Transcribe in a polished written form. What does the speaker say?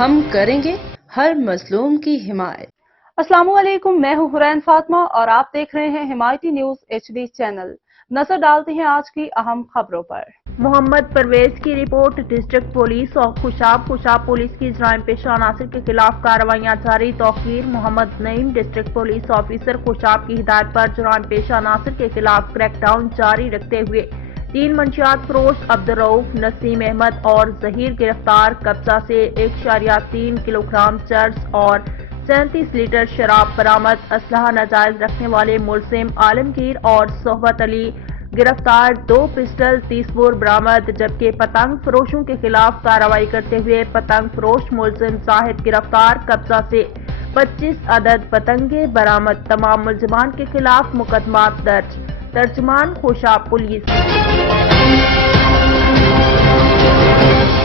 ہم کریں گے ہر مظلوم کی حمایت۔ السلام علیکم، میں ہوں حرین فاطمہ اور آپ دیکھ رہے ہیں حمایتی نیوز HD چینل۔ نظر ڈالتے ہیں آج کی اہم خبروں پر۔ محمد پرویز کی report. District police Khushab police کی جرائم پیشہ عناصر کے خلاف کارروائیاں جاری۔ توقیر محمد نعیم۔ ڈسٹرکٹ پولیس آفیسر خوشاب کی ہدایت پر جرائم پیشہ عناصر کے خلاف کریک ڈاؤن جاری رکھتے ہوئے 3 منشیات فروش عبدالرؤف، نسیم احمد اور ظہیر گرفتار۔ قبضہ سے 1.3 کلو گرام چرس اور 37 لیٹر شراب برآمد۔ اسلحہ ناجائز رکھنے والے ملزم عالمگیر اور صحبت علی گرفتار۔ 2 پسٹل 30 بور برآمد، جبکہ پتنگ فروشوں کے خلاف کارروائی کرتے ہوئے پتنگ فروش ملزم زاہد گرفتار۔ قبضہ سے 25 عدد پتنگیں برآمد۔ تمام ملزمان کے خلاف مقدمات درج۔ ترجمان خوشاب پولیس۔